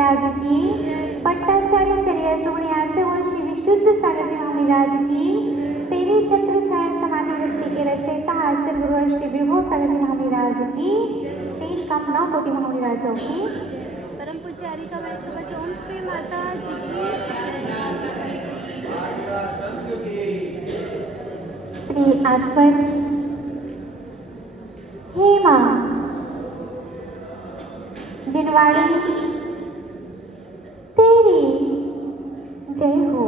महाराज की, पट्टाचार्य चरिया सुमणियाचे श्री विशुद्ध सागर जी महाराज की, तेरी छत्र छाया समाधि वृत्ति के रचयिता आचार्य गुरुवर श्री विभो सागर जी महाराज की, तेरी कामना कोटि महाराजों की। परम पूज्य हरिका में 105 ओम श्री माता जी की श्री आत्मन हे माँ जिनवाड़ी तेरी जय हो,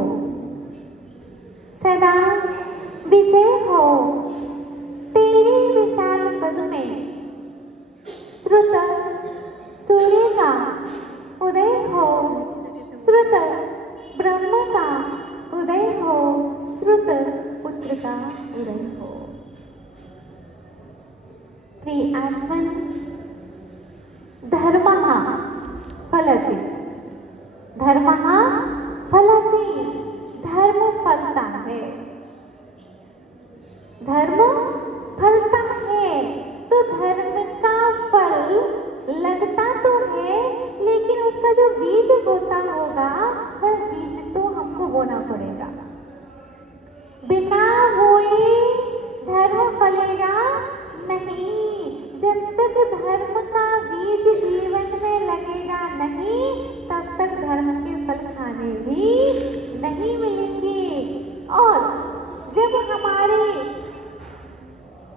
सदा विजय हो तेरे विशाल पद में, श्रुत सूर्य का उदय हो, श्रुत ब्रह्म का उदय हो, श्रुत पुत्र का उदय हो। प्रिय आत्मन धर्मः फलति, धर्मः फलति, धर्म फलता है, धर्म फलता है। तो धर्म का फल लगता तो है, लेकिन उसका जो बीज होता होगा वह बीज तो हमको बोना पड़ेगा। बिना बोए धर्म फलेगा नहीं। जब तक धर्म का बीज जीवन में लगेगा नहीं, तब तक धर्म के फल खाने भी नहीं मिलेंगे। और जब हमारे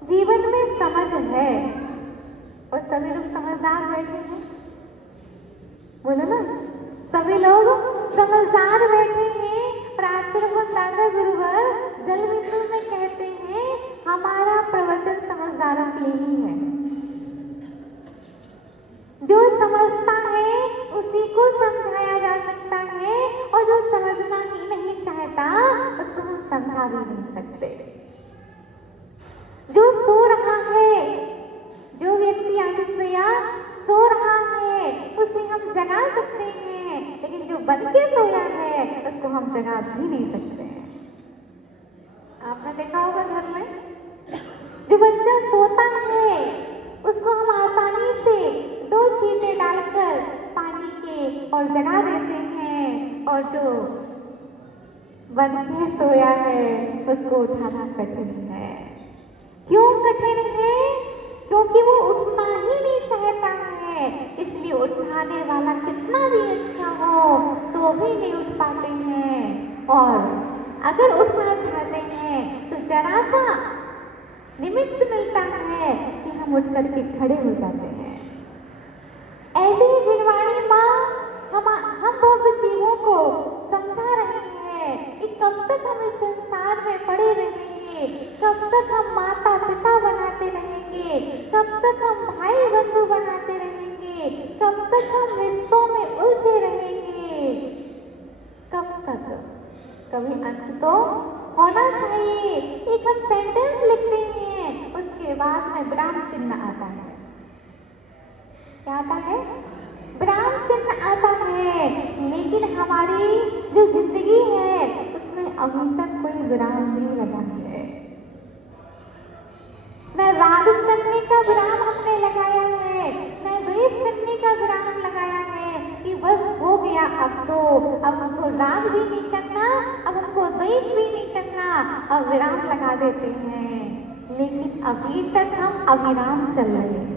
जीवन में समझ है, और सभी लोग समझदार बैठे हैं, बोलो ना, सभी लोग समझदार बैठे हैं। प्राचार्य दादा गुरुवर जल बिंदु में कहते हैं हमारा प्रवचन समझदारों के लिए ही है। जो समझता है उसी को समझाया जा सकता है, और जो समझना ही नहीं चाहता उसको हम समझा भी नहीं सकते। जो सो रहा है, जो व्यक्ति आशीष भैया सो रहा है, उसे हम जगा सकते हैं, लेकिन जो बन के सोया है उसको हम जगा भी नहीं सकते हैं। आपने देखा होगा घर में जो बच्चा सोता है उसको हम आसानी से 2 छींटे डालकर पानी के और जगा देते हैं, और जो बन के सोया है उसको उठाना कठिन है। क्यों कठिन है? क्योंकि वो उठना ही नहीं चाहता है, इसलिए उठाने वाला कितना भी अच्छा हो तो भी नहीं उठ पाते हैं। और अगर उठना चाहते हैं तो जरा सा निमित्त मिलता है कि हम उठ करके खड़े हो जाते हैं। ऐसे ही जिनवाणी माँ हम भक्त जीवों को समझा रहे हैं कि कब तक हम इस संसार में पड़े रहेंगे, कब तक हम माता पिता बनाते रहेंगे, कब तक हम भाई बंधु बनाते रहेंगे, कब तक हम रिश्तों में उलझे रहेंगे, कब तक? कभी अंत तो होना चाहिए। एक हम सेंटेंस लिखते हैं, उसके बाद में विराम चिन्ह आता है। क्या आता है? विराम चिन्ह आता है। लेकिन हमारी जो जिंदगी है उसमें अभी तक कोई विराम नहीं लगा है। न राग करने का विराम हमने लगाया है, न द्वेष करने का विराम लगाया है कि बस हो गया, अब हमको राग भी नहीं करना, अब हमको द्वेष भी नहीं करना, अब विराम लगा देते हैं। लेकिन अभी तक हम अविराम चल रहे हैं।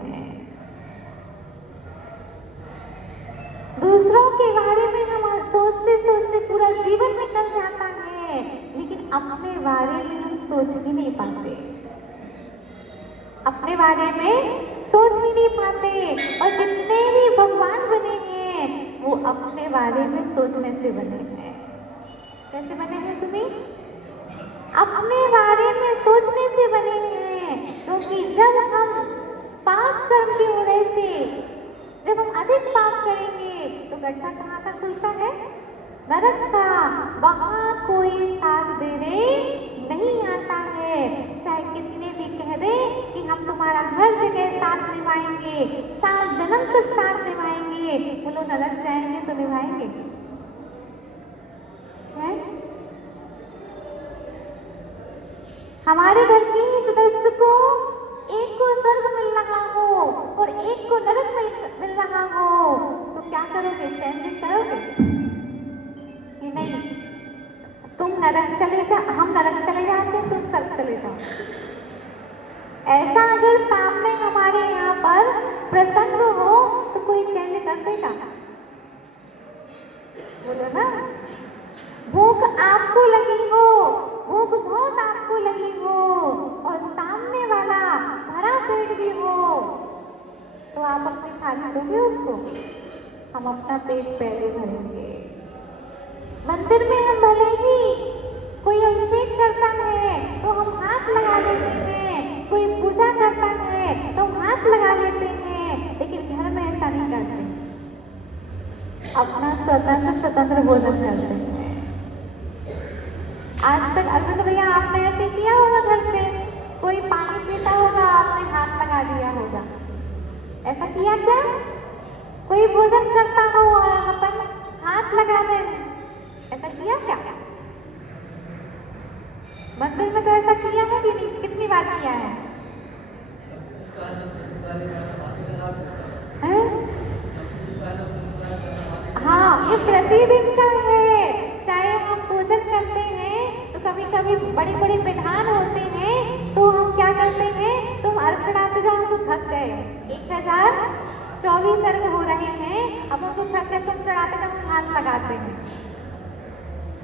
दूसरों के बारे में हम सोचते सोचते पूरा जीवन निकल जाता है, लेकिन अपने बारे में हम सोच ही नहीं पाते, अपने बारे में सोच ही नहीं पाते। और जितने भी भगवान बने हैं वो अपने बारे में सोचने से बने हैं। कैसे बने हैं सुनी? अपने बारे में सोचने से बने हैं। क्योंकि जब हम पाप कर्म की वजह से जब हम अधिक पाप करेंगे तो गड्ढा कहाँ का खुलता है? नरक का। वहां कोई साथ देने नहीं आता है। चाहे कितने भी कह दे कि हम तुम्हारा हर जगह साथ निभाएंगे, 7 जन्म तक साथ निभाएंगे, बोलो नरक जाएंगे तो निभाएंगे है? हमारे घर के ही सदस्य को एक को स्वर्ग मिल रहा हो और एक को नरक मिल रहा हो तो क्या करोगे? चैन से प्रसंग हो तो कोई चेंज कर देगा? बोलो ना। भूख आपको लगी हो, भूख बहुत आपको लगी हो और सामने वाला भरा पेट भी हो, तो आप अपनी थाली दोगे उसको? हम अपना पेट पहले भरेंगे। मंदिर में हम भले ही कोई अभिषेक करता है तो हम हाथ लगा लेते हैं, कोई पूजा करता है तो हम हाथ लगा लेते हैं, लेकिन घर में ऐसा नहीं करते। अपना स्वतंत्र भोजन करते हैं। आज तक अरविंद भैया आपने ऐसे किया होगा? घर पे कोई पानी पीता होगा, आपने हाथ लगा दिया होगा, ऐसा किया क्या? कोई भोजन करता हो और अपन हाथ लगा दें, ऐसा किया क्या? मंदिर में तो ऐसा किया है कि नहीं? कितनी बार किया है? हाँ, ये प्रतिदिन का है। चाहे हम पूजन करते हैं तो कभी कभी बड़े बड़े विधान होते हैं तो हम क्या करते हैं, तुम अर्घ चढ़ाते जाओ, हम तो थक गए, 1024 अर्घ हो रहे हैं, अब हम तो थक गए, तुम चढ़ाते जाओ, हम हाथ लगाते हैं।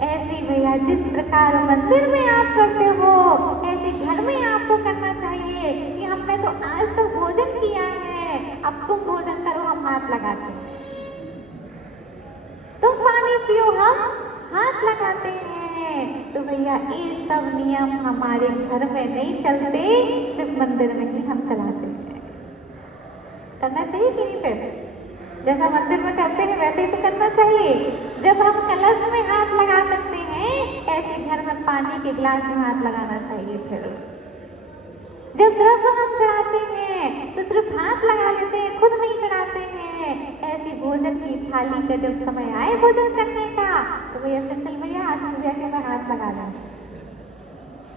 ऐसे भैया जिस प्रकार मंदिर में आप करते हो, ऐसे घर में आपको करना चाहिए कि हमने तो आज तक भोजन किया है, अब तुम भोजन करो, हम हाथ लगाते हैं। तुम पानी पियो, हम हाथ लगाते हैं। तो भैया ये सब नियम हमारे घर में नहीं चलते, सिर्फ मंदिर में ही हम चलाते हैं। करना चाहिए कि नहीं? फिर जैसा मंदिर में करते हैं वैसे ही तो करना चाहिए। जब हम कलश में हाथ लगा सकते हैं, ऐसे घर में पानी के गिलास में हाथ लगाना चाहिए। फिर जब द्रव्य हम चढ़ाते हैं तो सिर्फ हाथ लगा लेते हैं, खुद नहीं चढ़ाते हैं। ऐसी भोजन की थाली का जब समय आए भोजन करने का, तो भैया चंचल भैया आशीष भैया के मैं हाथ लगा लूं,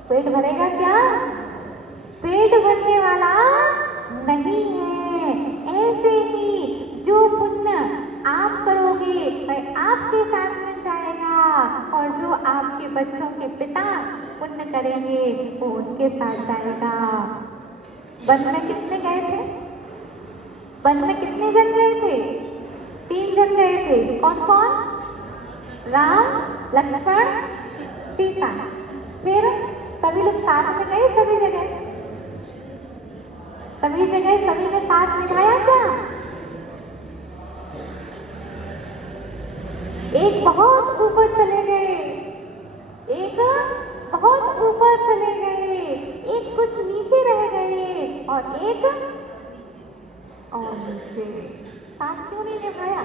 पेट भरेगा क्या? पेट भरने वाला नहीं है। ऐसे ही जो पुण्य आप करोगे वह आपके साथ में जाएगा, और जो आपके बच्चों के पिता पुण्य करेंगे वो उनके साथ जाएगा। वन में कितने गए थे? वन में कितने जन गए थे? 3 जन गए थे। कौन कौन? राम, लक्ष्मण, सीता। फिर सभी लोग साथ में गए, सभी जगह सभी ने साथ निभाया क्या? एक बहुत ऊपर चले गए, एक बहुत ऊपर चले गए, एक कुछ नीचे रह गए और एक और नीचे। साथ क्यों नहीं निभाया?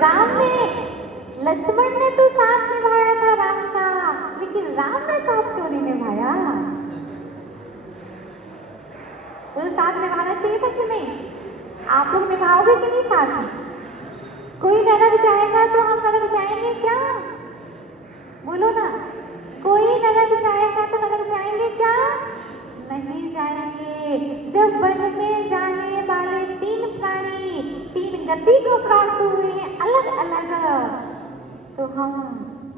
राम ने, लक्ष्मण ने तो साथ निभाया था राम का, लेकिन राम ने साथ क्यों नहीं निभाया? वो साथ निभाना चाहिए था कि नहीं? आप लोग निभाओगे कि नहीं साथ? कोई नरक जाएगा तो हम नरक जाएंगे क्या? बोलो ना। कोई नरक जाएगा तो नरक जाएंगे क्या? नहीं जाएंगे। जब वन में जाने वाले 3 प्राणी 3 गति को प्राप्त हुए हैं अलग अलग, तो हम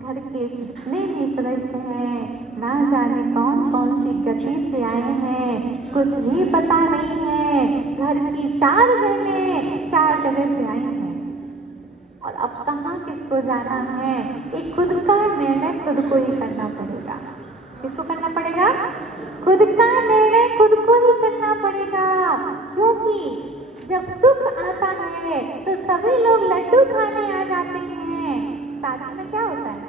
घर के जितने भी सदस्य हैं ना जाने कौन कौन सी गति से आए हैं, कुछ भी पता नहीं है। घर की 4 बहनें 4 जगह से आई हैं, और अब कहाँ किसको जाना है, एक खुद का निर्णय खुद को ही करना पड़ेगा। किसको करना पड़ेगा? खुद का निर्णय खुद को ही करना पड़ेगा। क्योंकि जब सुख आता है तो सभी लोग लड्डू खाने आ जाते हैं। शादी में क्या होता है?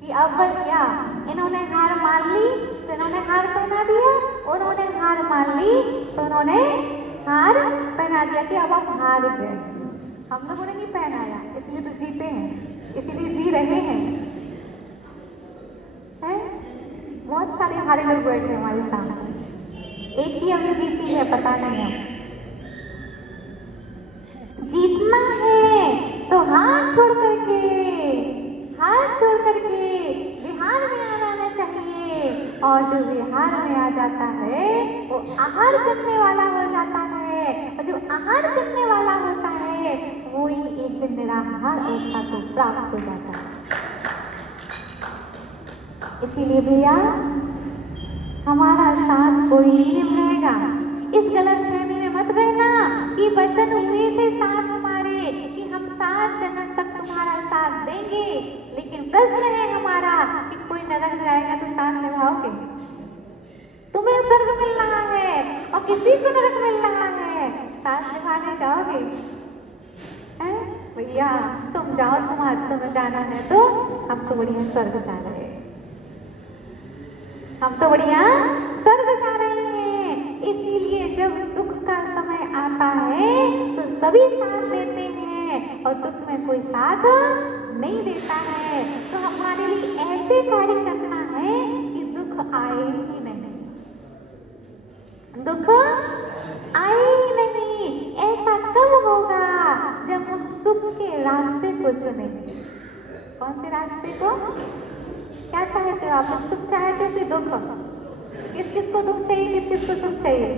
कि अव्वल क्या, इन्होंने हार मान ली तो इन्होंने हार पहना दिया, उन्होंने हार मान ली तो उन्होंने हार पहना दिया कि अब हम हार गए। हम लोगों ने नहीं पहनाया, इसलिए तो जीते हैं, इसलिए जी रहे हैं। बहुत सारे हारे लोग बैठे हमारे सामने, एक ही अभी जीती है, पता नहीं है। जीतना है तो हार छोड़ करके विहार में आना चाहिए, और जो विहार में आ जाता है वो आहार करने वाला हो जाता है, और जो आहार करने वाला होता है वो ही एक दिन निराहार अवस्था को प्राप्त हो जाता है। इसीलिए भैया हमारा साथ कोई नहीं निभाएगा। इस गलत फहमी में मत रहना कि वचन हुए थे साथ हमारे कि हम 7 जन्म तक तुम्हारा साथ देंगे, लेकिन प्रश्न है हमारा कि कोई नरक जाएगा तो साथ निभाओगे? तुम्हें स्वर्ग मिल रहा है और किसी को नरक मिल रहा है, साथ निभाने जाओगे? हैं भैया तुम जाओ, तुम्हें जाना है तो हम तो बढ़िया स्वर्ग जा रहे हैं, हम तो बढ़िया स्वर्ग जा रहे हैं। इसीलिए जब सुख का समय आता है तो सभी साथ देते हैं और दुख में कोई साथ नहीं देता है। तो हमारे लिए ऐसे कार्य करना है कि दुख आए ही नहीं, दुख आए ही नहीं। ऐसा कब होगा? जब हम सुख के रास्ते को चुनेंगे। कौन से रास्ते को? क्या चाहते हो आप लोग? सुख चाहते हो कि दुख? किस किस को दुख चाहिए, किस किस को सुख चाहिए?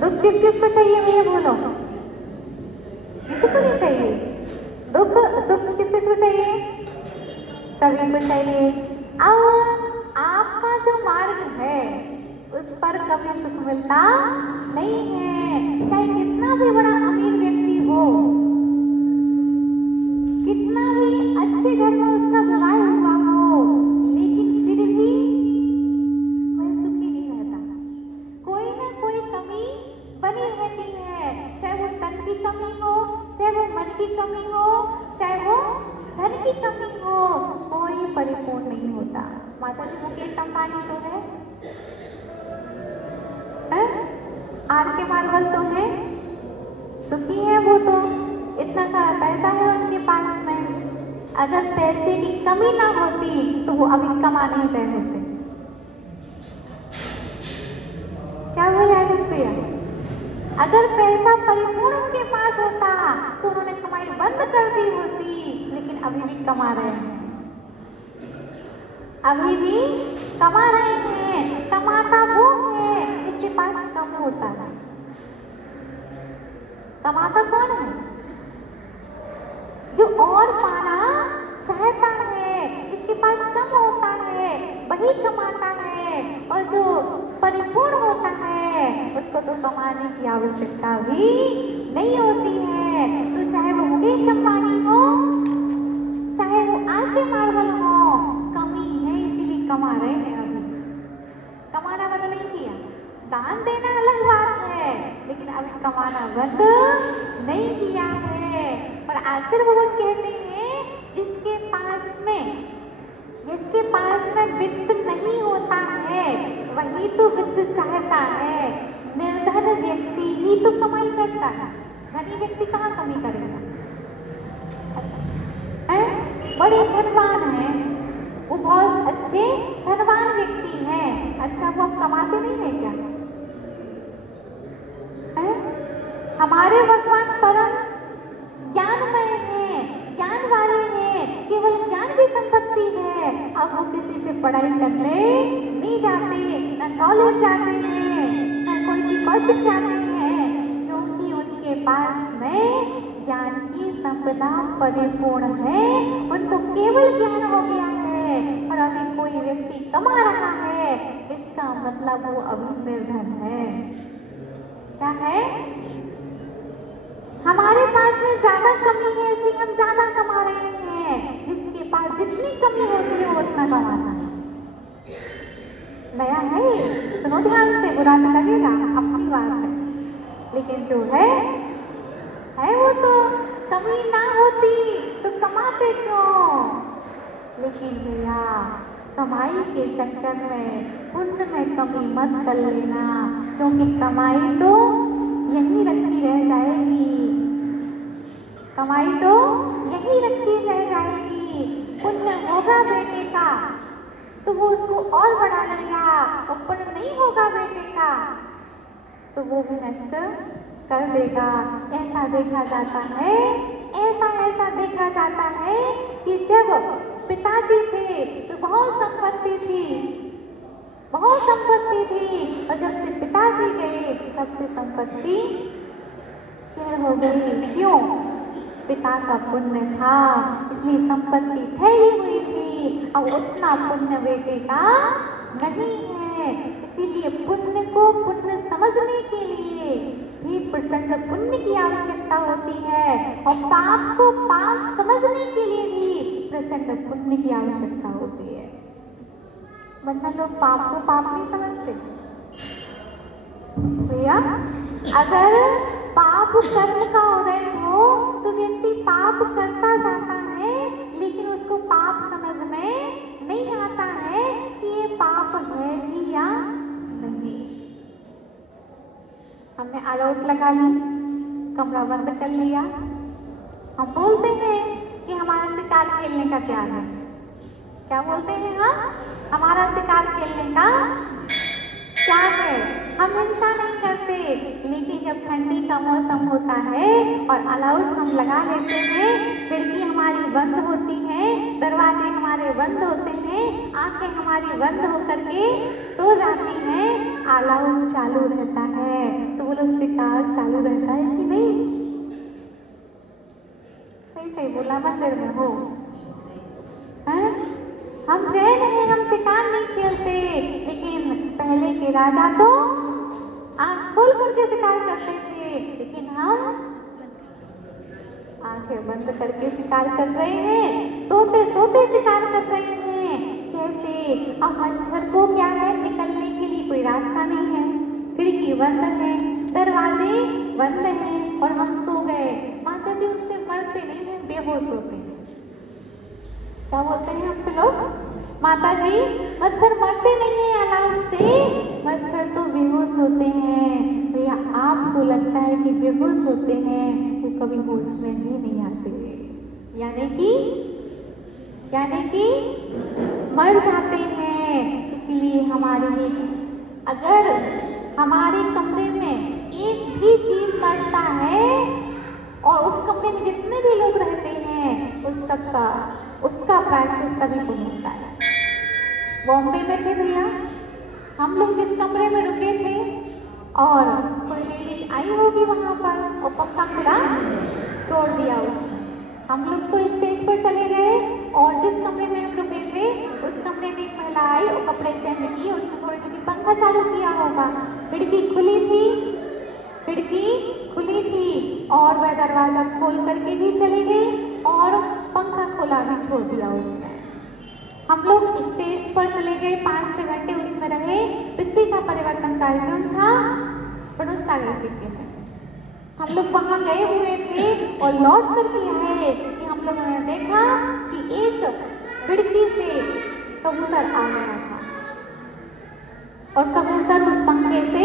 दुख किस किस को चाहिए भैया बोलो? किसी को नहीं चाहिए दुख? सुख किस किस को चाहिए? सभी को चाहिए। अब आपका जो मार्ग है उस पर कभी सुख मिलता नहीं है। चाहे कितना भी बड़ा अमीर व्यक्ति हो, कितना भी अच्छे घर में उसका विवाह हुआ हो, लेकिन फिर भी वह सुखी नहीं रहता। कोई ना कोई कमी बनी रहती है, चाहे वो तन की कमी हो, चाहे वो मन की कमी हो, चाहे वो धन की कमी हो, कोई परिपूर्ण नहीं होता। माता जी मुकेश अंबानी तो है, आर.के. मार्वल तो है, सुखी है वो तो, इतना सारा पैसा है उनके पास में। अगर पैसे की कमी ना होती तो वो अभी कमा नहीं गए होते। क्या बोला भैया? अगर पैसा परिपूर्ण उनके पास होता तो उन्होंने कमाई बंद कर दी होती, लेकिन अभी भी कमा रहे हैं, अभी भी कमा रहे हैं। कमाता वो है जिसके पास कम होता है। कमाता कौन है? जो और पाना चाहता है, इसके पास कम होता है, वही कमाता है। और जो परिपूर्ण होता है उसको तो कमाने की आवश्यकता भी नहीं होती है। तो चाहे वो मुकेश अंबानी हो, चाहे वो आर.के. मार्वल हो, कमी है इसीलिए कमा रहे हैं। अभी कमाना बंद नहीं किया, दान देना अलग बात है, लेकिन अभी कमाना बंद नहीं किया है। और आचार्य भगवान कहते हैं जिसके पास में वित्त नहीं होता है वही तो वित्त चाहता है। निर्धन व्यक्ति ही तो कमाई करता है, धनी व्यक्ति कहाँ कमी करेगा? है? बड़े धनवान है, वो बहुत अच्छे धनवान व्यक्ति हैं, अच्छा वो अब कमाते नहीं है क्या? है? हमारे भगवान परम ज्ञानमय है, ज्ञान वाले हैं, केवल ज्ञान की संपत्ति है। अब वो किसी से पढ़ाई करने नहीं जाते, न कॉलेज जाते हैं, न कोई सी कोचिंग जाते हैं, क्योंकि उनके पास में ज्ञान की संपदा परिपूर्ण है, उनको केवल ज्ञान हो गया है। और अभी कोई व्यक्ति कमा रहा है, इसका मतलब वो अभी निर्धन है। क्या है? हमारे पास में ज्यादा कमी है इसलिए हम ज्यादा कमा रहे हैं। जिसके पास जितनी कमी होती है वो उतना कमाता है। नया है, सुनो ध्यान से, बुरा तो लगेगा, अपनी बात है, लेकिन जो है वो तो कमी ना होती तो कमाते क्यों? लेकिन भैया कमाई के चक्कर में पुण्य में कमी मत कर लेना, क्योंकि कमाई तो यहीं रखी रह जाएगी, कमाई तो यहीं रखी रह जाएगी। पुण्य होगा बेटे का तो वो उसको और बढ़ा लेगा, और पुण्य नहीं होगा बेटे का तो वो भी नष्ट कर देगा। ऐसा देखा जाता है, ऐसा देखा जाता है कि जब पिताजी थे तो बहुत संपत्ति थी, और जब से पिताजी गए तब से संपत्ति क्षीण हो गई। क्यों? पिता का पुण्य था इसलिए संपत्ति ठहरी हुई थी। अब उतना पुण्य बेटे का नहीं है। इसीलिए पुण्य को पुण्य समझने के लिए भी प्रचंड पुण्य की आवश्यकता होती है और पाप को पाप समझने के लिए भी प्रचंड पुण्य की आवश्यकता होती है। वरना लोग पाप को पाप नहीं समझते भैया। अगर पाप कर्म का उदय हो तो व्यक्ति पाप करता जाता है, लेकिन उसको पाप समझ में नहीं आता है कि ये पाप है भी या नहीं। हमने ऑल आउट लगा ली, कमरा बंद कर लिया, हम बोलते हैं कि हमारा शिकार खेलने का त्याग है। क्या बोलते हैं हम? हमारा शिकार खेलने का त्याग है, हम हिंसा नहीं करते। लेकिन जब ठंडी का मौसम होता है और ऑल आउट हम लगा लेते हैं, खिड़की हमारी बंद होती है, दरवाजे हमारे बंद होते हैं, आंखें हमारी बंद होकर के सो जाती हैं, ऑल आउट चालू रहता है, तो बोलो शिकार चालू रहता है कि नहीं? सही सही बोला, मंदिर में हो हैं? हम जैन हैं, हम शिकार नहीं खेलते, लेकिन पहले के राजा तो आंख खोल करके शिकार करते थे, लेकिन हम आंखें बंद करके शिकार कर रहे हैं, सोते सोते शिकार कर रहे हैं। कैसे? अब मच्छर को क्या है, निकलने के लिए कोई रास्ता नहीं है, खिड़की बंद है, दरवाजे बंद हैं और हम सो गए। माता जी उससे मरते नहीं हैं, बेहोश होते हैं। क्या बोलते हैं हमसे लोग? माता जी मच्छर मरते नहीं हैं अलाउट से, मच्छर तो बेहोश होते हैं। भैया आपको लगता है कि बेहोश होते हैं, वो कभी होश में ही नहीं आते, यानी कि मर जाते हैं। इसलिए अगर हमारे कमरे में एक भी जीव मरता है और उस कमरे में जितने भी लोग रहते हैं उसका प्रायश्चित सभी को मिलता है। बॉम्बे में थे भैया, हम लोग जिस कमरे में रुके थे और कोई लेडीज आई होगी वहां पर और पक्का खुला छोड़ दिया उसने। हम लोग तो स्टेज पर चले गए और जिस कमरे में हम रुके थे उस कमरे में एक महिला आई और कपड़े चेंज किए, उसने थोड़ी देर पंखा चालू किया होगा, खिड़की खुली थी और वह दरवाजा खोल करके भी चली गई और पंखा खुला भी छोड़ दिया उसने। हम लोग स्टेज पर चले गए, 5-6 घंटे उसमें रहे। पिछले का परिवर्तन कार्यक्रम था प्रनोद सागर जी के में, हम लोग वहां गए हुए थे और लौट करके आए कि हम लोगों ने देखा कि एक खिड़की से कबूतर आ गया था और कबूतर उस पंखे से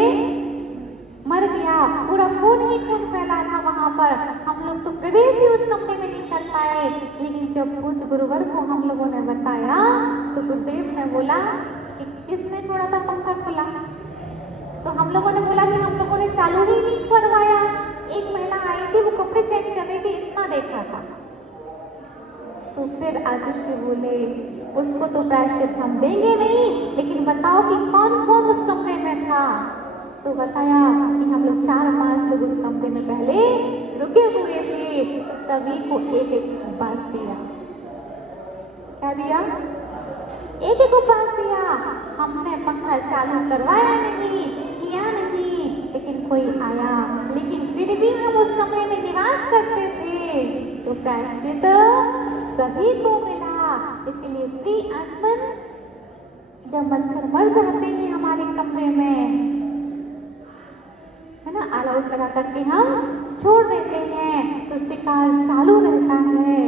मर गया, पूरा खून ही खून फैला था वहां पर। हम लोग तो प्रवेश ही उस कमरे में नहीं कर पाए, लेकिन जब पूज्य गुरुवर को हम लोगों ने बताया तो गुरुदेव ने बोला कि किसने छोड़ा था पंखा खुला? तो हम लोगों ने बोला कि हम लोगों ने चालू ही नहीं करवाया, एक महिला आई थी वो कपड़े चेंज कर रही थी, इतना देखा था। तो फिर आजुषी बोले उसको तो प्रायश्चित हम देंगे नहीं, लेकिन बताओ कि कौन कौन उस कमरे में था? तो बताया कि हम लोग 4-5 लोग उस कमरे में पहले रुके हुए थे, सभी को एक उपवास दिया। क्या दिया? एक उपवास दिया। हमने पंखा चालू करवाया नहीं, किया नहीं, लेकिन कोई आया, लेकिन फिर भी हम उस कमरे में निवास करते थे, तो प्रायश्चित सभी को मिला। इसीलिए प्रिय आत्मन, जब मच्छर मर जाते हैं हमारे कमरे में, है ना, ऑल आउट लगा करके हम छोड़ देते हैं, तो शिकार चालू रहता है।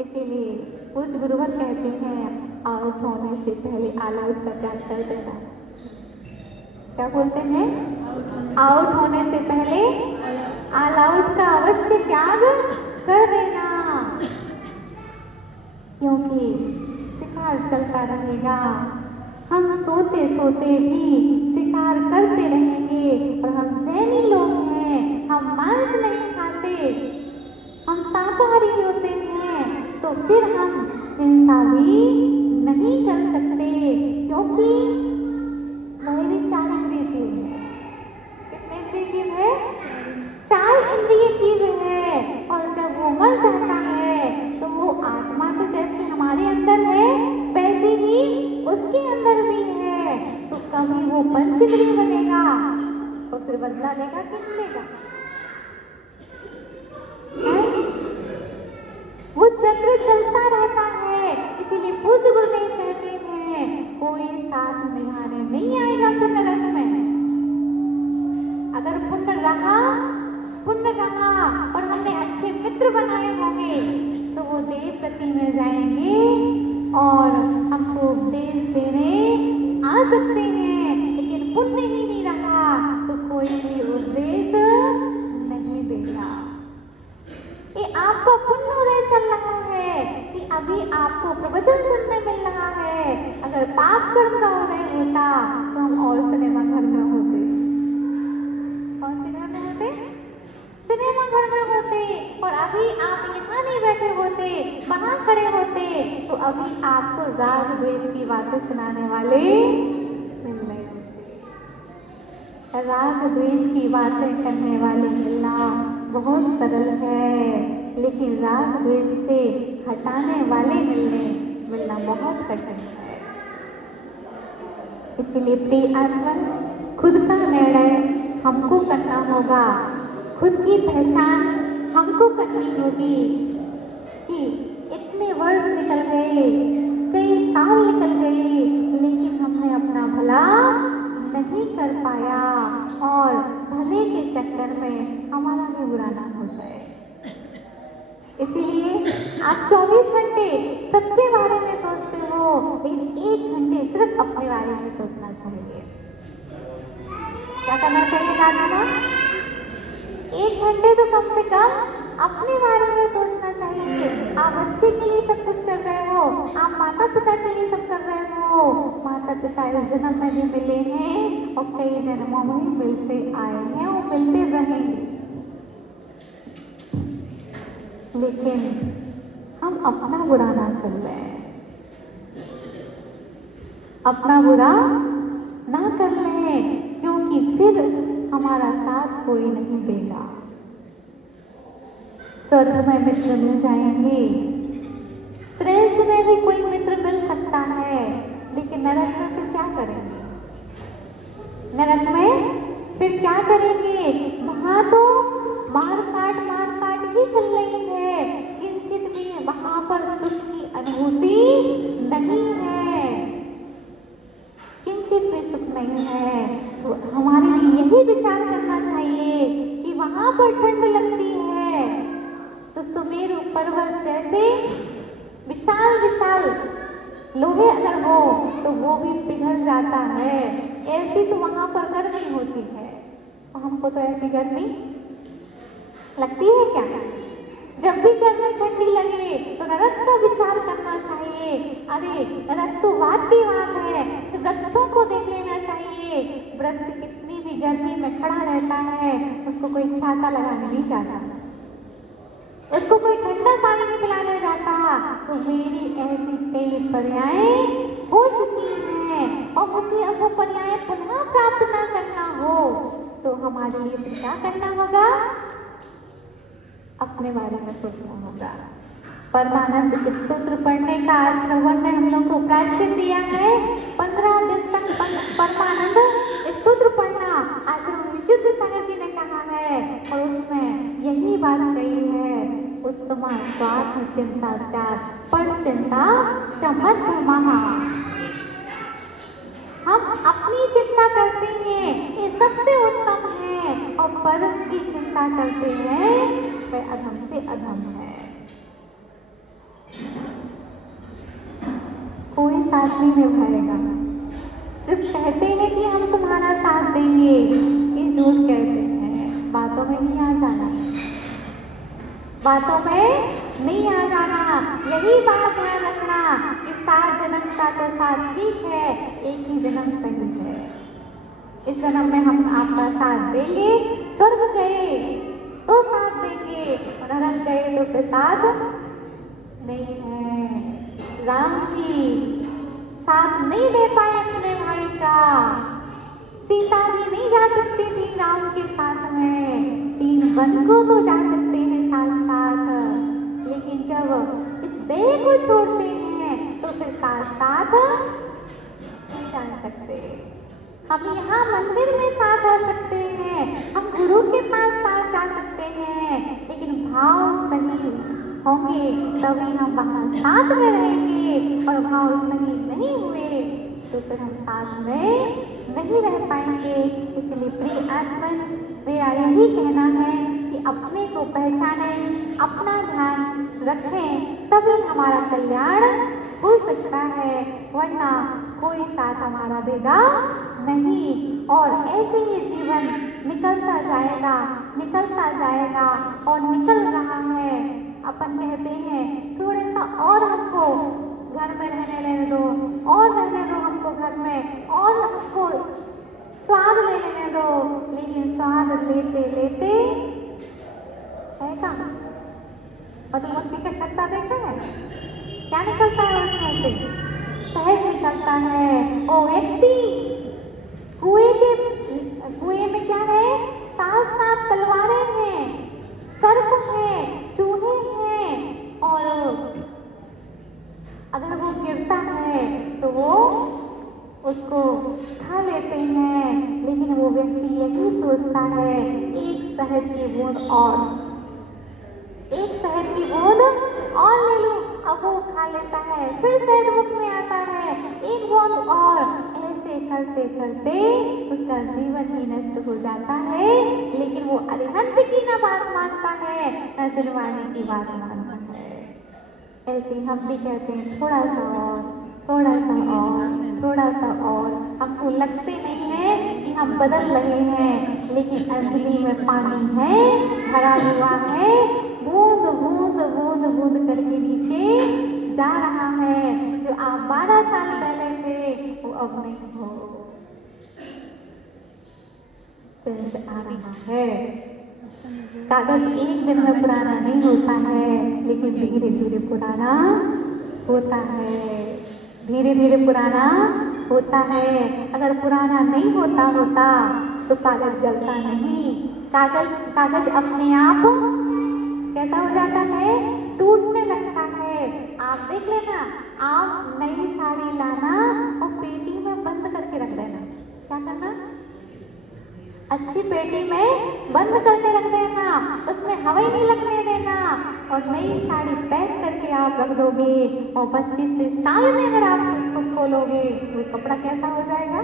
इसीलिए पूज्य गुरुवर कहते हैं आउट होने से पहले ऑल आउट का त्याग कर देना। क्या बोलते हैं? आउट होने से पहले ऑल आउट का अवश्य त्याग कर देना, क्योंकि शिकार चलता रहेगा। हम सोते सोते भी शिकार करते रहेंगे और हम जैनी लोग हैं, हम मांस नहीं खाते, हम शाकाहारी होते हैं, तो फिर हम हिंसा भी नहीं कर सकते, क्योंकि वह भी 4 इंद्रिय जीव है। कितने इंद्रिय जीव है? 4 इंद्रिय जीव है। और जब वो मर जाता है तो वो आत्मा तो जैसे हमारे अंदर है उसके अंदर भी है तो कभी वो पंचेंद्रिय बनेगा और फिर बदला लेगा कि नहीं लेगा? वो चक्र चलता रहता है। इसीलिए पूज्य गुरुदेव कहते हैं कोई साथ निभाने नहीं आएगा पुण्य रंग में। अगर पुण्य रहा और हमने अच्छे मित्र बनाए होंगे तो वो देव गति में जाएंगे और हमको उपदेश देने आ सकते हैं। लेकिन पुण्य ही नहीं रहा तो कोई भी उपदेश नहीं देगा। ये आपका पुण्य उदय चल रहा है कि अभी आपको प्रवचन सुनने मिल रहा है। अगर पाप कर्म का उदय होता तो हम और सिनेमा घर में होते। कौन से घर में होते? सिनेमा घर में होते। और अभी आप यहाँ नहीं बैठे होते, वहां खड़े होते तो अभी आपको राग द्वेष की बातें सुनाने वाले मिल रहे होते। राग द्वेष की बातें करने वाले मिलना बहुत सरल है, लेकिन राग द्वेष से हटाने वाले मिलना बहुत कठिन है। इसीलिए प्रिय आत्मन, खुद का निर्णय हमको करना होगा, खुद की पहचान हमको करनी होगी कि इतने वर्ष निकल गए, कई साल निकल गए, लेकिन हमने अपना भला नहीं कर पाया और भले के चक्कर में हमारा भी बुरा ना हो जाए। इसीलिए आप 24 घंटे सबके बारे में सोचते हो, लेकिन 1 घंटे सिर्फ अपने बारे में सोचना चाहिए। क्या करना चाहिए दादा? 1 घंटे तो कम से कम अपने बारे में सोचना चाहिए। आप बच्चे के लिए सब कुछ कर रहे हो, आप माता पिता के लिए सब कर रहे हो। माता पिता इस जन्म में भी मिले हैं और कई जन्मों में भी मिलते आए हैं और मिलते रहेंगे, लेकिन हम अपना बुरा ना कर लें, अपना बुरा ना कर लें, क्योंकि फिर हमारा साथ कोई नहीं देगा। स्वर्ग में मित्र मिल जाएंगे, त्रेच में भी कोई मित्र मिल सकता है, लेकिन नरक में फिर क्या करेंगे? नरक में फिर क्या करेंगे? वहां तो मार काट ही चल रही है, किंचित भी वहां पर सुख की अनुभूति नहीं है, किंचित भी सुख नहीं है। तो हमारे लिए यही विचार करना चाहिए कि वहां पर ठंड लगती है तो सुमेरु पर्वत जैसे विशाल लोहे अगर हो तो वो भी पिघल जाता है, ऐसी तो वहां पर गर्मी होती है। और हमको तो ऐसी गर्मी लगती है क्या? जब भी गर्मी ठंडी लगे तो नरक का विचार करना चाहिए। अरे नरक तो बात की बात है, वृक्षों को देख लेना चाहिए। वृक्ष कितनी भी गर्मी में खड़ा रहता है, उसको कोई छाता लगाने नहीं जाता, उसको कोई ठंडा पानी नहीं पिलाने जाता। तो मेरी ऐसी कई पर्यायें हो चुकी हैं और मुझे अब वो पर्याय पुनः प्राप्त ना करना हो तो हमारे लिए फिर क्या करना होगा? अपने बारे में सोचना होगा। परमानंद स्तोत्र पढ़ने का आज भगवान ने हम लोग को प्रायश्चित दिया है। 15 दिन तक परमानंद स्तोत्र पढ़ना आचार्य विशुद्ध सागर जी ने कहा है और उसमें यही बात कही है, उत्तमा स्वात्म चिंता स्यात् पर चिंता च मध्यमः। हम अपनी चिंता करते हैं, ये सबसे उत्तम है, और पर की चिंता करते हैं, वह अधम से अधम है। कोई साथ नहीं निभाएगा, सिर्फ कहते हैं कि हम तुम्हारा साथ देंगे, ये झूठ कहते हैं। बातों में नहीं आ जाना, बातों में नहीं आ जाना। यही बात ध्यान रखना कि 7 जन्म का तो साथ ठीक है, एक ही जन्म सही है। इस जन्म में हम आपका साथ देंगे, स्वर्ग गए तो साथ देंगे, नरक गए तो फिर साथ नहीं है। राम जी साथ नहीं दे पाए अपने भाई का, सीता भी नहीं जा सकती थी राम के साथ में, 3 वन को तो जा सकते हैं साथ साथ, लेकिन जब इस देह को छोड़ते हैं तो फिर साथ साथ सकते। हम यहाँ मंदिर में साथ आ सकते हैं, हम गुरु के पास साथ जा सकते हैं, लेकिन भाव सही होंगे तभी हम वहाँ साथ में रहेंगे, और भाव सही नहीं हुए तो फिर हम साथ में नहीं रह पाएंगे। इसलिए प्रिय आत्मन, मेरा यही कहना है कि अपने को पहचानें, अपना ध्यान रखें, तभी हमारा कल्याण हो सकता है, वरना कोई साथ हमारा देगा नहीं। और ऐसे ही जीवन निकलता जाएगा और निकल रहा है। अपन कहते हैं थोड़ा सा और हमको घर में रहने दो, और रहने दो हमको घर में, और हमको स्वाद ले लेने दो, लेकिन स्वाद लेते लेते है का मधुमक्खी का छत्ता देखा है, क्या निकलता है उसमें से? शहद निकलता है। ओ व्यक्ति, कुएं में क्या है? साफ तलवारें हैं, सर्प है, चूहे हैं, और अगर वो गिरता है तो वो उसको खा लेते हैं। लेकिन वो व्यक्ति यही सोचता है एक शहद की बूंद और ले लूं, अब वो खा लेता है, फिर शहद मुख में आता है, एक बूंद और, ऐसे करते करते उसका जीवन ही नष्ट हो जाता है। लेकिन वो अरिहंत की न बात मानता है, न जलवाने की बात मानता है। ऐसे हम भी कहते हैं थोड़ा सा और, हमको लगते नहीं है कि हम बदल रहे हैं, लेकिन अंजलि में पानी है, भरा हुआ है, बूंद करके नीचे जा रहा है। जो आप 12 साल पहले थे वो अब नहीं हो, चेंज आ रहा है। कागज एक दिन में पुराना नहीं होता है, लेकिन धीरे धीरे पुराना होता है, होता है। अगर पुराना नहीं होता तो कागज गलता नहीं। कागज अपने आप कैसा हो जाता है? टूटने लगता है। आप देख लेना, आप नई साड़ी लाना और पेटी में बंद करके रख देना। क्या करना? अच्छी पेटी में बंद करके रख देना, उसमें हवा ही नहीं लगने देना, और नई साड़ी पैक करके आप रख दोगे, और 25 साल में अगर आप उसको खोलोगे वो कपड़ा कैसा हो जाएगा?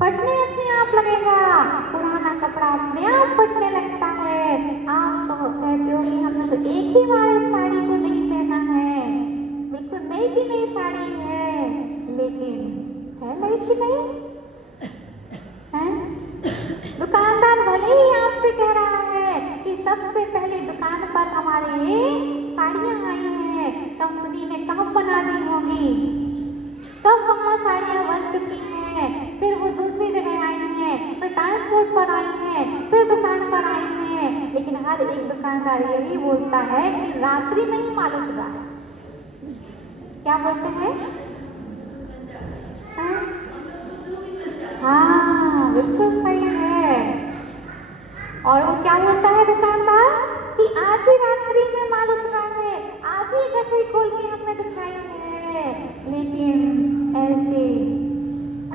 फटने अपने आप लगेगा। पुराना कपड़ा अपने आप फटने लगता है। आप तो कहते हो कि हमने तो एक ही बार इस साड़ी को नहीं पहना है, बिल्कुल नई की नई साड़ी है, लेकिन है नई की नई है? दुकानदार भले ही आपसे कह रहा है कि सबसे पहले दुकान पर हमारे ये साड़ियाँ आई हैं, कंपनी ने कब बना दी होगी, कब वहाँ साड़ियाँ बन चुकी हैं, फिर वो दूसरी जगह आई हैं, फिर ट्रांसपोर्ट पर आई हैं, फिर दुकान पर आई हैं। लेकिन हर एक दुकानदार यही बोलता है कि रात्रि नहीं मालूम चला है। क्या बोलते हैं? हाँ, बिल्कुल सही है। और वो क्या बोलता है दुकानदार कि आज ही रात्रि में माल उतरा है, आज ही गठरी खोल के हमने दिखाई है। लेकिन ऐसे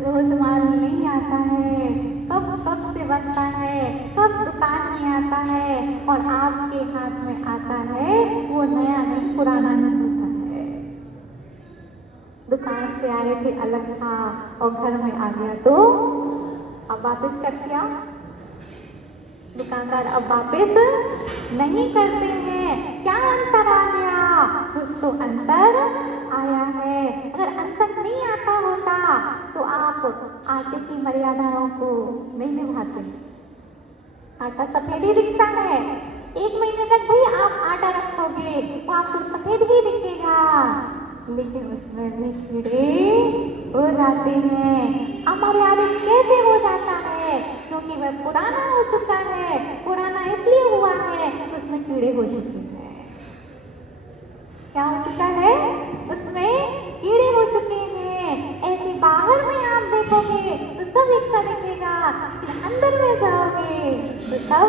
रोज माल नहीं आता है, कब से बनता है, कब दुकान में आता है और आपके हाथ में आता है, वो नया नहीं पुराना नहीं होता है। दुकान से आए थे अलग था और घर में आ गया तो अब वापस कर दिया। दुकानदार अब वापस नहीं करते हैं। क्या अंतर आ गया? कुछ तो अंतर आया है। अगर अंतर नहीं आता होता तो आप आटे की मर्यादाओं को नहीं निभाते। आटा सफेद ही दिखता है, 1 महीने तक भी आप आटा रखोगे वो आपको सफेद ही दिखेगा, लेकिन उसमें भी कीड़े हो जाते हैं। अमर्यादित कैसे हो जाता है? क्योंकि वह पुराना हो चुका है। पुराना इसलिए हुआ है कि उसमें कीड़े हो चुके हैं। क्या हो चुका है? उसमें कीड़े हो चुके हैं। ऐसे बाहर में आप देखोगे तो सब एक सा दिखेगा, लेकिन अंदर में जाओगे तो सब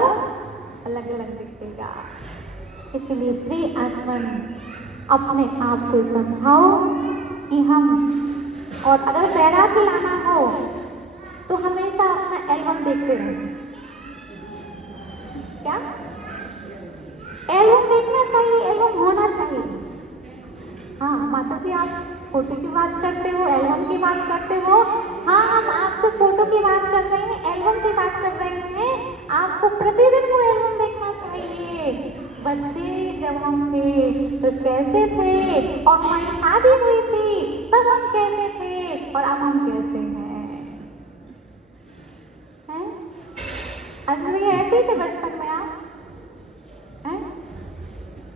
अलग अलग दिखेगा। इसलिए प्रिय आत्मन, अपने आप को समझाओ कि हम और अगर तैराकी लाना हो तो हमेशा अपना एल्बम देखते रहें। क्या एल्बम देखना चाहिए, एल्बम होना चाहिए। हाँ माता जी, आप फोटो की बात करते हो, एल्बम की बात करते हो। हाँ, हम आपसे फोटो की बात कर रहे हैं, एल्बम की बात कर रहे हैं। आपको प्रतिदिन वो एल्बम देखना चाहिए। बच्चे जब हम थे तो कैसे थे, और हमारी शादी हुई थी तब हम कैसे थे, और अब हम कैसे हैं? हैं? अब भी ऐसे ही थे बचपन में आप? हैं?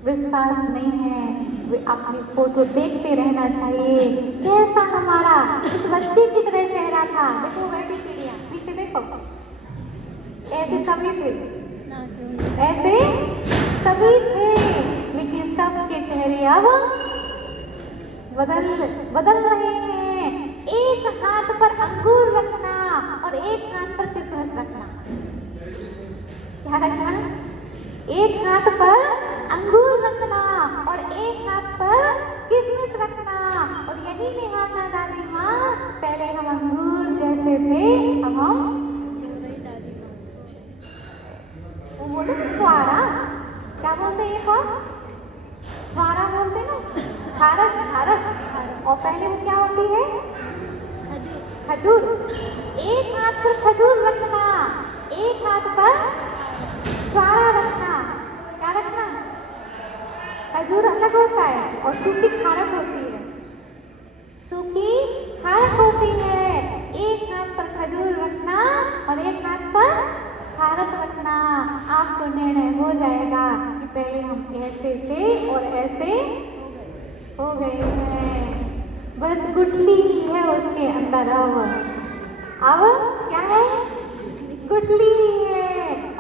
विश्वास नहीं है, वे अपनी फोटो देखते रहना चाहिए। कैसा हमारा इस बच्चे की तरह चेहरा था। देखो बैठी चिड़िया, पीछे देखो, ऐसे सभी थे, ऐसे सभी थे, लेकिन सबके चेहरे अब बदल रहे हैं। एक हाथ पर अंगूर रखना और एक हाथ पर किसमिस रखना। क्या रखना? एक हाथ पर अंगूर रखना और एक हाथ पर किसमिस रखना। और यही निहारना दादी माँ, पहले हम अंगूर जैसे थे, अब हम वो बोलते ना छुआरा, क्या बोलते हैं ये बात? छुआरा बोलते ना, खारक खारक। और पहले वो क्या होती है? खजूर। एक हाथ पर खजूर रखना, एक हाथ पर छुआरा रखना। क्या रखना? खजूर अलग होता है और सूखी खारक होती है। सूखी खारक होती है। एक हाथ पर खजूर रखना और एक हाथ पर खारक रखना। आपको निर्णय हो जाएगा कि पहले हम ऐसे थे और ऐसे हो गए हैं। बस गुठली ही है उसके अंदर। अब क्या है? गुठली ही है,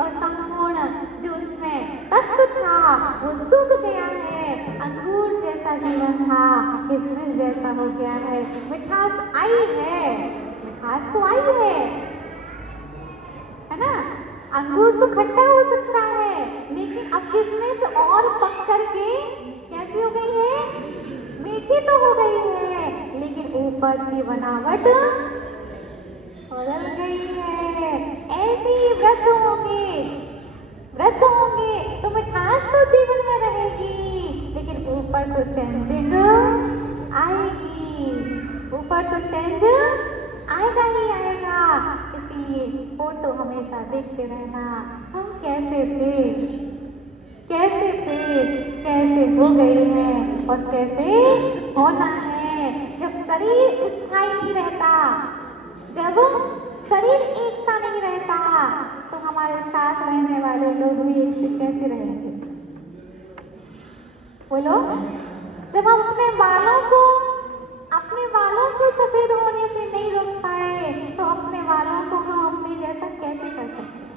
और संपूर्ण जो उसमें तत्व था वो सूख गया है। अंगूर जैसा जीवन था, किसमिस जैसा हो गया है। मिठास आई है, मिठास तो आई है ना? अंगूर तो खट्टा हो सकता है, लेकिन अब किसमिस और पक करके कैसी हो गई है? मीठी तो हो गई है, लेकिन ऊपर की बनावट बदल गई है। ऐसे ही वृद्ध होंगे तो मिठास तो जीवन में रहेगी, लेकिन ऊपर तो चेंजिंग आएगी। ऊपर तो चेंज आएगा ही आएगा। इसलिए फोटो हमेशा देखते रहना। हम कैसे थे, कैसे थे, कैसे हो गए हैं और कैसे होना है। जब शरीर स्थायी नहीं रहता, जब शरीर एक सा नहीं रहता, तो हमारे साथ रहने वाले लोग भी एक से कैसे रहेंगे? बोलो। जब हम अपने बालों को सफेद होने से नहीं रोक पाए, तो अपने बालों को हम अपने जैसा कैसे कर सकते हैं?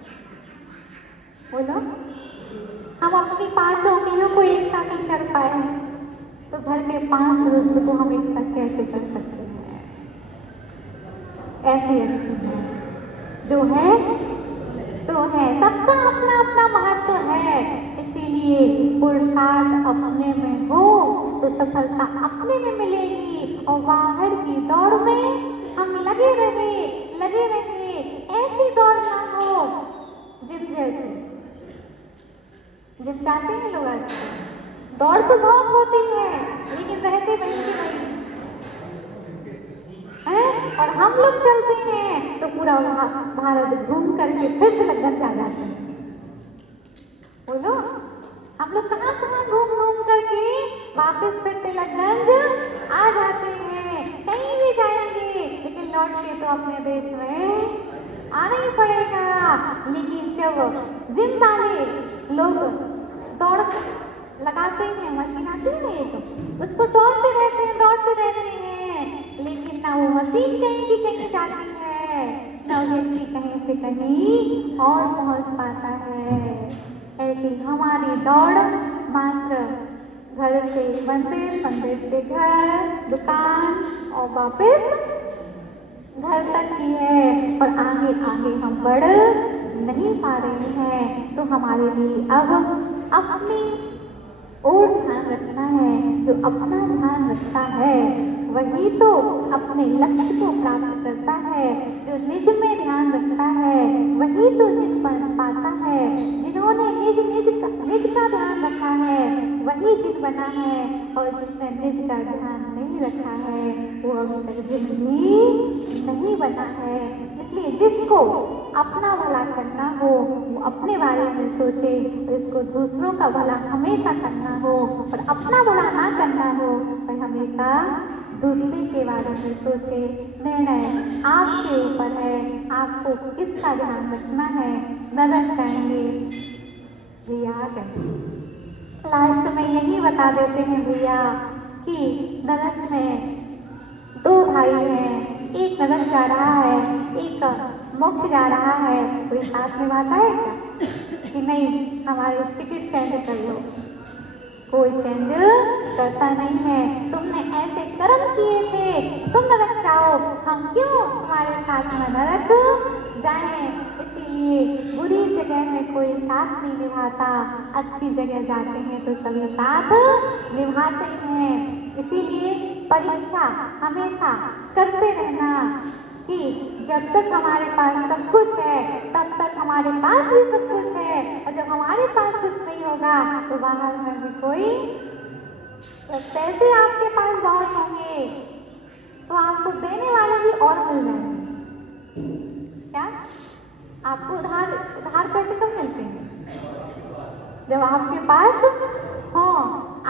बोलो। हम अपनी 5 उंगलियों को एक साथ नहीं कर पाए, तो घर के 5 सदस्य को हम एक साथ कैसे कर सकते हैं? ऐसी अच्छी है, जो है सो है। सबका अपना अपना महत्व है। इसीलिए पुरुषार्थ अपने में हो तो सफलता अपने में मिलेगी। और बाहर की दौड़ में हम लगे रहे। ऐसी दौड़ ना हो जिम जैसे। जिम चाहते हैं लोग आजकल, दौड़ तो बहुत होती है, लेकिन रहते वहीं के वहीं हैं। और हम लोग चलते हैं तो पूरा भारत घूम करके फिर तिलकगंज आ जाते हैं। बोलो। हम लोग कहाँ कहाँ घूम करके वापस फिर तिलकगंज आ जाते हैं। कहीं भी जाएंगे, लेकिन लौट के तो अपने देश में आना ही पड़ेगा। लेकिन जब जिम वाले लोग दौड़ लगाते हैं, मशीन आती है ना एक, उसको दौड़ते रहते हैं, लेकिन ना वो मशीन कहीं की कहीं जाती है, ना व्यक्ति कहीं से कहीं और पहुंच पाता है। ऐसी हमारी दौड़ मात्र घर से मंदिर, मंदिर से घर, दुकान और वापस घर तक की है, और आगे आगे हम बढ़ नहीं पा रहे हैं। तो हमारे लिए अब अपनी और ध्यान रखना है। जो अपना ध्यान रखता है वही तो अपने लक्ष्य को प्राप्त करता है। जो निज में ध्यान रखता है वही तो जिद बन पाता है। जिन्होंने निज का ध्यान रखा है वही जिद बना है, और जिसने निज का ध्यान नहीं रखा है वो अभी तक जिद भी नहीं बना है। इसलिए जिसको अपना भला करना हो वो अपने बारे में सोचे, और इसको दूसरों का भला हमेशा करना हो और अपना भला ना करना हो तो हमेशा दूसरे के बारे में सोचे। निर्णय आपके ऊपर है, आपको किसका ध्यान रखना है। नरक चाहेंगे भैया लास्ट में यही बता देते हैं भैया कि नरक में दो भाई हैं, एक नरक जा रहा है, एक मोक्ष जा रहा है। कोई साथ में बात है क्या कि नहीं हमारी टिकट चेंज कर लो? कोई चेंज करता नहीं है। तुमने ऐसे कर्म किए थे, तुम नरक जाओ, हम क्यों तुम्हारे साथ में नरक जाएं? इसीलिए बुरी जगह में कोई साथ नहीं निभाता, अच्छी जगह जाते हैं तो सभी साथ निभाते हैं। इसीलिए परीक्षा हमेशा करते रहना कि जब तक हमारे पास सब कुछ है तब तक हमारे पास भी सब कुछ है, और जब हमारे पास कुछ नहीं होगा तो बाहर में कोई पैसे आपके पास बहुत होंगे तो आपको देने वाले भी और मिल जाएंगे। क्या आपको उधार पैसे कब मिलते हैं? जब आपके पास हो।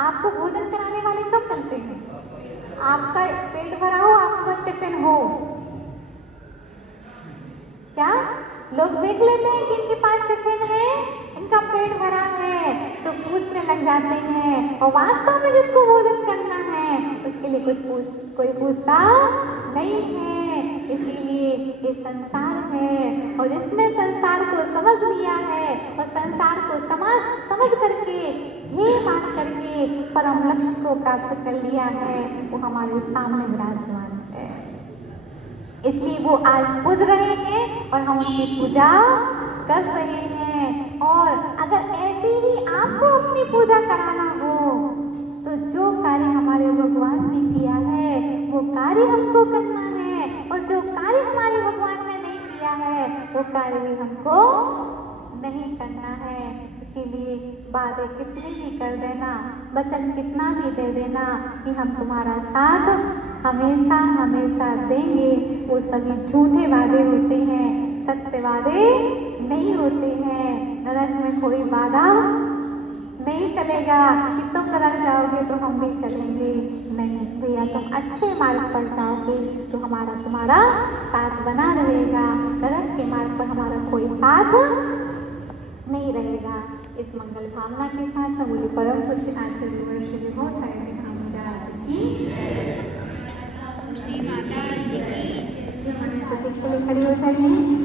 आपको भोजन कराने वाले कब मिलते हैं? आपका पेट भरा हो, आपका टिफिन हो। क्या लोग देख लेते हैं कि इनके पास टिफिन है, इनका पेट भरा है, तो पूछने लग जाते हैं, और वास्तव में जिसको भोजन करना है उसके लिए कोई पूछता नहीं है। इसीलिए ये संसार है, और जिसने संसार को समझ लिया है और संसार को समझ करके हे मान करके परम लक्ष्य को प्राप्त कर लिया है, वो हमारे सामने विराजमान है। इसलिए वो आज पूज रहे हैं और हम उनकी पूजा कर रहे हैं। और अगर ऐसे ही आपको अपनी पूजा कराना हो तो जो कार्य हमारे भगवान ने किया है वो कार्य हमको करना है, और जो कार्य हमारे भगवान ने नहीं किया है वो कार्य भी हमको नहीं करना है। इसीलिए बातें कितनी भी कर देना, वचन कितना भी दे देना कि हम तुम्हारा साथ हमेशा हमेशा देंगे, वो सभी झूठे वादे होते हैं, सत्य वादे नहीं होते हैं। नरक में कोई वादा नहीं चलेगा कि तुम नरक जाओगे तो हम भी चलेंगे। नहीं भैया, तुम अच्छे मार्ग पर जाओगे तो तुम्हारा साथ बना रहेगा। नरक के मार्ग पर हमारा कोई साथ नहीं रहेगा। इस मंगल भावना के साथ मैं बोली परम पूज्य आचार्य वर्ष में बहुत सारे श्री माता जी की खड़ी हो जाइए।